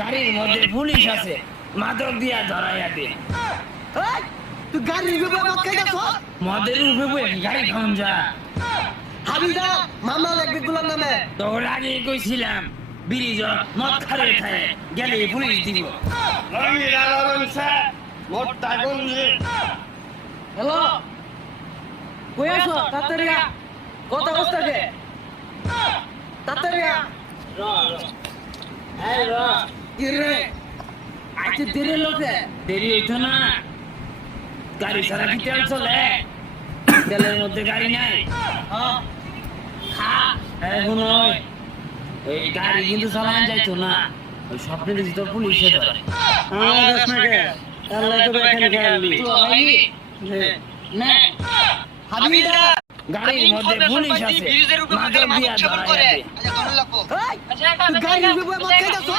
গাড়ির মধ্যে পুলিশ আছে, মাদক দিয়া ধরাইয়া দে। তুই গাড়ির উপরে মদ খাই গেছ? মদের উপরে বয়ে গাড়ি খাওয়ান যা। হাবিদা মামলা লাগবে গুলার নামে। তোর আগে কইছিলাম ব্রিজ মদ খারে খায় গেলে পুলিশ দিব। হ্যালো, কই আছো? তাড়াতাড়ি আ। কত অবস্থা কে? তাড়াতাড়ি আ। কি রে? আজকে দেরি লোকে দেরি হইতো না, গাড়ি ছাড়া কি তেল চলে? তেলের মধ্যে গাড়ি নাই। এখন এই গাড়ি কিন্তু চালান যাইতো না, ওই স্বপ্নের ভিতর পুলিশে ধরে। হাবিদা গাড়ির মধ্যে পুলিশ আছে, মাদক দিয়া ধরাইয়া দে। তুই গাড়ির উপরে মদ খাই গেছ?